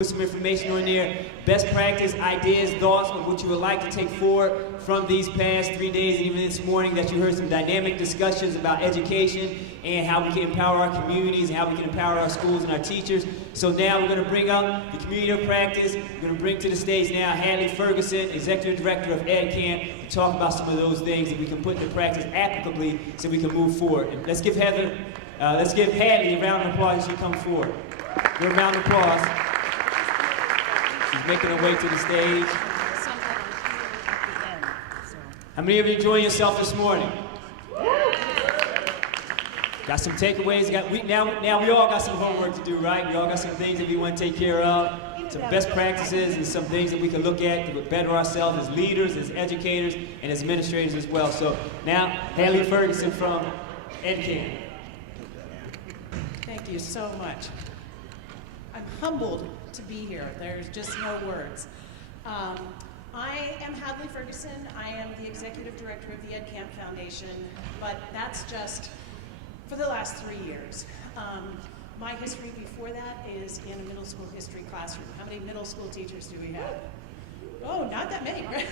Put some information on there, best practice, ideas, thoughts on what you would like to take forward from these past 3 days and even this morning that you heard some dynamic discussions about education and how we can empower our communities and how we can empower our schools and our teachers. So now we're going to bring up the community of practice. We're going to bring to the stage now Hadley Ferguson, Executive Director of EdCamp, to talk about some of those things that we can put into practice applicably so we can move forward. And let's give Hadley a round of applause as she comes forward. Give a round of applause. She's making her way to the stage. How many of you enjoying yourself this morning? Got some takeaways. Now we all got some homework to do, right? We all got some things that we want to take care of, some best practices and some things that we can look at to better ourselves as leaders, as educators, and as administrators as well. So now, Hadley Ferguson from EdCamp. Thank you so much. I'm humbled to be here. There's just no words. I am Hadley Ferguson. I am the Executive Director of the EdCamp Foundation, but that's just for the last 3 years. My history before that is in a middle school history classroom. How many middle school teachers do we have? Oh, not that many, right?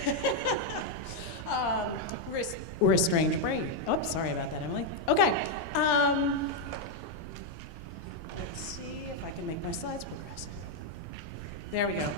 We're a strange breed. Oops, sorry about that, Emily. Okay. Let's see if I can make my slides progress. There we go.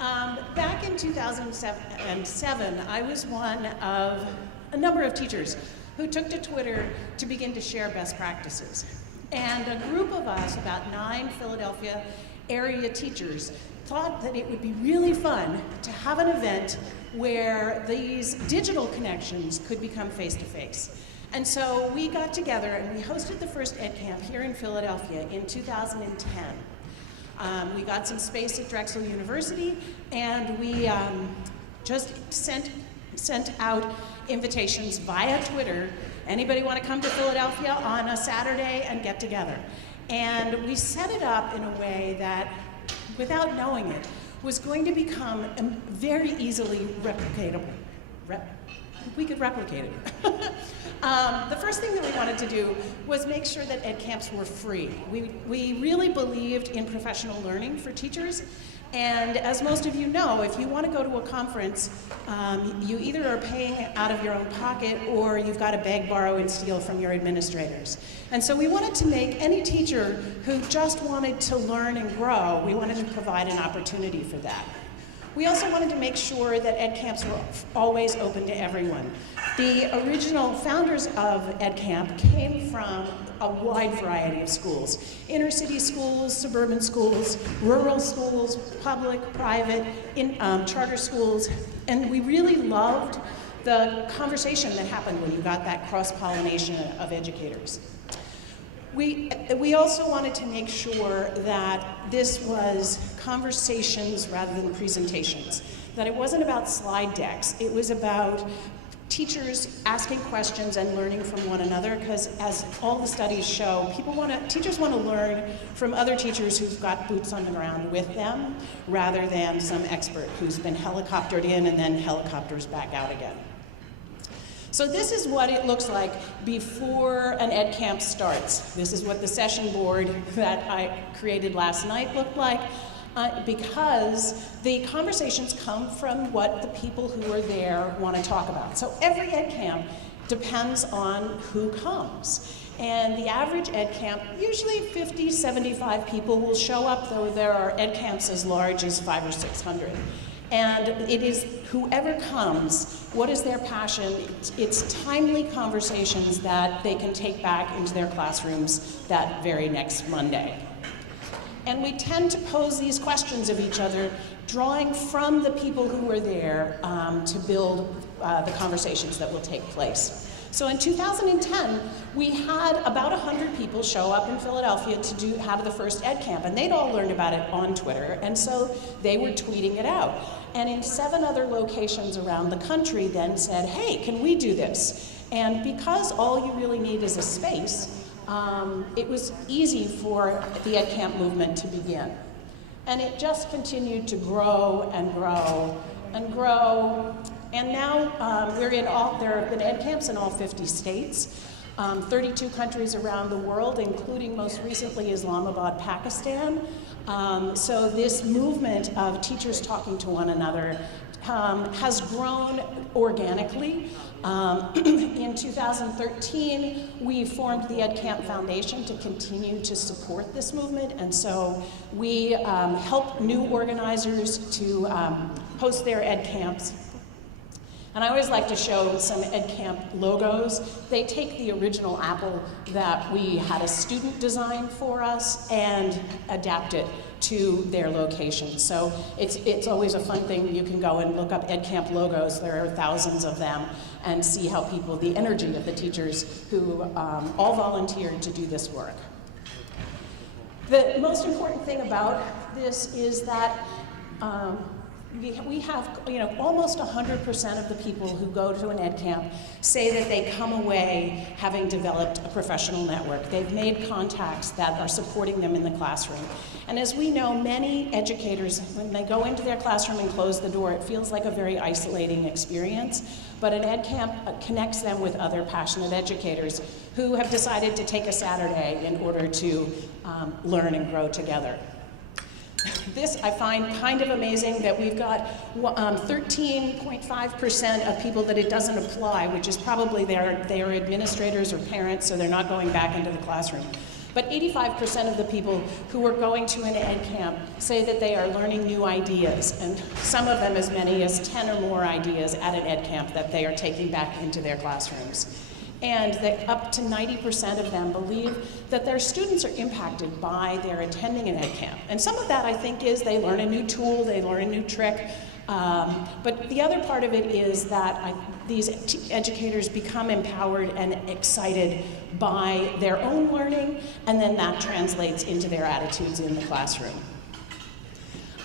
Back in 2007, I was one of a number of teachers who took to Twitter to begin to share best practices. And a group of us, about 9 Philadelphia area teachers, thought that it would be really fun to have an event where these digital connections could become face-to-face. And so we got together and we hosted the first EdCamp here in Philadelphia in 2010. We got some space at Drexel University, and we just sent out invitations via Twitter. Anybody want to come to Philadelphia on a Saturday and get together? And we set it up in a way that, without knowing it, was going to become very easily replicatable. We could replicate it. The first thing that we wanted to do was make sure that EdCamps were free. We really believed in professional learning for teachers, and as most of you know, if you want to go to a conference, you either are paying out of your own pocket or you've got to beg, borrow, and steal from your administrators. And so we wanted to make any teacher who just wanted to learn and grow, we wanted to provide an opportunity for that. We also wanted to make sure that EdCamps were always open to everyone. The original founders of EdCamp came from a wide variety of schools. Inner city schools, suburban schools, rural schools, public, private, charter schools, and we really loved the conversation that happened when you got that cross-pollination of educators. We also wanted to make sure that this was conversations rather than presentations, that it wasn't about slide decks, it was about teachers asking questions and learning from one another, because as all the studies show, teachers want to learn from other teachers who've got boots on the ground with them, rather than some expert who's been helicoptered in and then helicopters back out again. So this is what it looks like before an EdCamp starts. This is what the session board that I created last night looked like, because the conversations come from what the people who are there want to talk about. So every EdCamp depends on who comes. And the average EdCamp, usually 50, 75 people will show up, though there are EdCamps as large as 500 or 600. And it is whoever comes, what is their passion? It's timely conversations that they can take back into their classrooms that very next Monday. And we tend to pose these questions of each other, drawing from the people who were there to build the conversations that will take place. So in 2010, we had about 100 people show up in Philadelphia to have the first EdCamp, and they'd all learned about it on Twitter, and so they were tweeting it out. And in 7 other locations around the country then said, hey, can we do this? And because all you really need is a space, it was easy for the EdCamp movement to begin. And it just continued to grow and grow and grow. And now there have been EdCamps in all 50 states. 32 countries around the world, including most recently Islamabad, Pakistan. So this movement of teachers talking to one another has grown organically. In 2013, we formed the EdCamp Foundation to continue to support this movement, and so we help new organizers to host their EdCamps. And I always like to show some EdCamp logos. They take the original apple that we had a student design for us and adapt it to their location. So it's always a fun thing. You can go and look up EdCamp logos. There are thousands of them, and see how people, the energy of the teachers who all volunteered to do this work. The most important thing about this is that we have, almost 100% of the people who go to an EdCamp say that they come away having developed a professional network. They've made contacts that are supporting them in the classroom. And as we know, many educators, when they go into their classroom and close the door, it feels like a very isolating experience. But an EdCamp connects them with other passionate educators who have decided to take a Saturday in order to learn and grow together. This I find kind of amazing that we've got 13.5% of people that it doesn't apply, which is probably they are administrators or parents, so they're not going back into the classroom. But 85% of the people who are going to an EdCamp say that they are learning new ideas, and some of them as many as 10 or more ideas at an EdCamp that they are taking back into their classrooms. And that up to 90% of them believe that their students are impacted by their attending an EdCamp. And some of that, I think, is they learn a new tool, they learn a new trick. But the other part of it is that these educators become empowered and excited by their own learning, and then that translates into their attitudes in the classroom.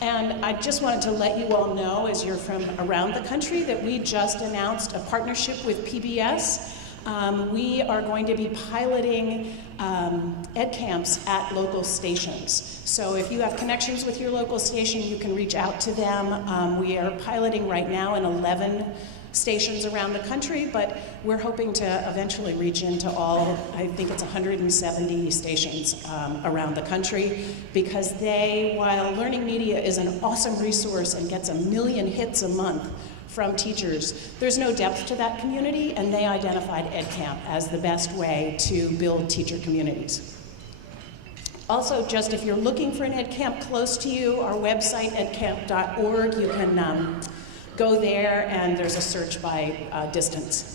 And I just wanted to let you all know, as you're from around the country, that we just announced a partnership with PBS. We are going to be piloting EdCamps at local stations. So if you have connections with your local station, you can reach out to them. We are piloting right now in 11 stations around the country, but we're hoping to eventually reach into all, I think it's 170 stations around the country, because while learning media is an awesome resource and gets 1 million hits a month from teachers, there's no depth to that community, and they identified EdCamp as the best way to build teacher communities. Also, just if you're looking for an EdCamp close to you, our website, edcamp.org, you can go there, and there's a search by distance.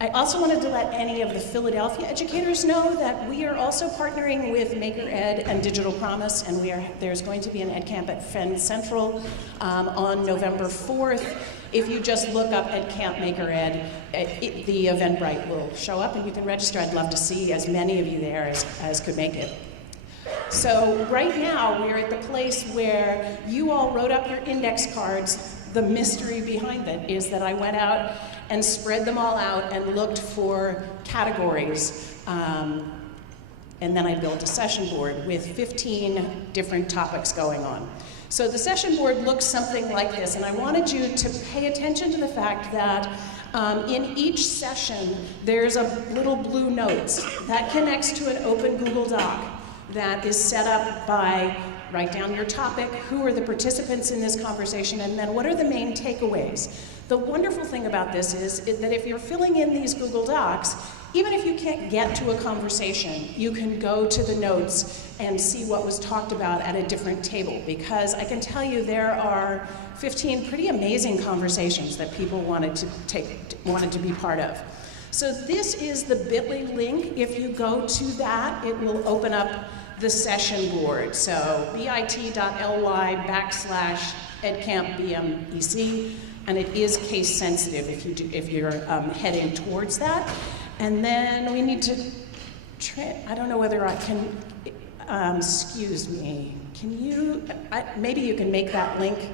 I also wanted to let any of the Philadelphia educators know that we are also partnering with Maker Ed and Digital Promise, and there's going to be an EdCamp at Fenn Central on November 4th. If you just look up EdCamp Maker Ed, the Eventbrite will show up, and you can register. I'd love to see as many of you there as could make it. So right now, we're at the place where you all wrote up your index cards. The mystery behind it is that I went out and spread them all out and looked for categories. And then I built a session board with 15 different topics going on. So the session board looks something like this, and I wanted you to pay attention to the fact that in each session, there's a little blue notes that connects to an open Google Doc that is set up by write down your topic, who are the participants in this conversation, and then what are the main takeaways. The wonderful thing about this is that if you're filling in these Google Docs, even if you can't get to a conversation, you can go to the notes and see what was talked about at a different table, because I can tell you there are 15 pretty amazing conversations that people wanted to be part of. So this is the bit.ly link. If you go to that, it will open up the session board. So bit.ly/EdCampBMEC, and it is case sensitive if you're heading towards that. And then we need to, I don't know whether I can, excuse me, can you, maybe you can make that link,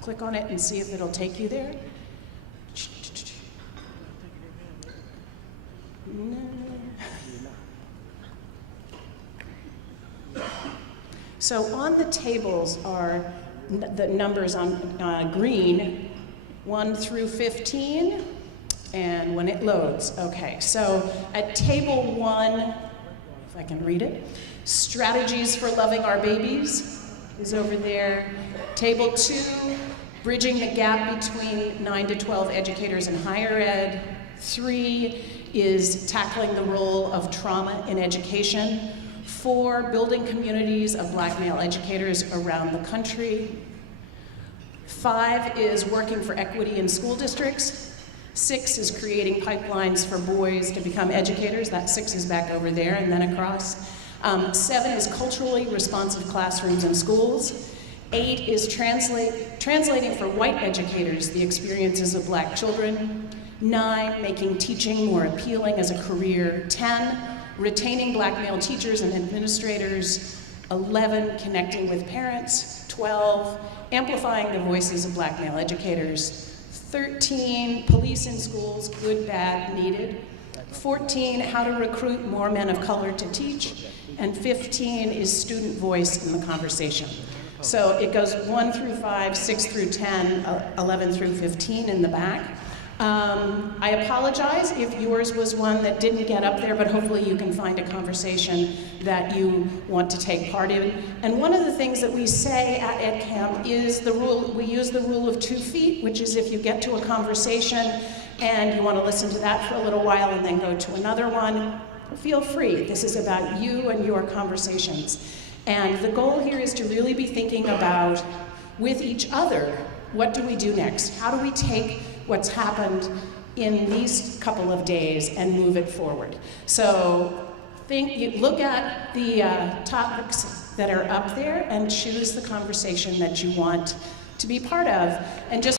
click on it and see if it'll take you there. No. So on the tables are the numbers on green, 1 through 15. And when it loads, okay. So at table 1, if I can read it, strategies for loving our babies is over there. Table 2, bridging the gap between 9 to 12 educators in higher ed. 3 is tackling the role of trauma in education. 4, building communities of Black male educators around the country. 5 is working for equity in school districts. 6 is creating pipelines for boys to become educators. That 6 is back over there and then across. 7 is culturally responsive classrooms and schools. 8 is translating for white educators the experiences of Black children. 9, making teaching more appealing as a career. 10, retaining Black male teachers and administrators. 11, connecting with parents. 12, amplifying the voices of Black male educators. 13, police in schools, good, bad, needed. 14, how to recruit more men of color to teach. And 15 is student voice in the conversation. So it goes 1 through 5, 6 through 10, 11 through 15 in the back. I apologize if yours was one that didn't get up there, but hopefully you can find a conversation that you want to take part in. And one of the things that we say at EdCamp is the rule, we use the rule of 2 feet, which is if you get to a conversation and you want to listen to that for a little while and then go to another one, feel free. This is about you and your conversations. And the goal here is to really be thinking about, with each other, what do we do next? How do we take what's happened in these couple of days and move it forward? So look at the topics that are up there and choose the conversation that you want to be part of. And just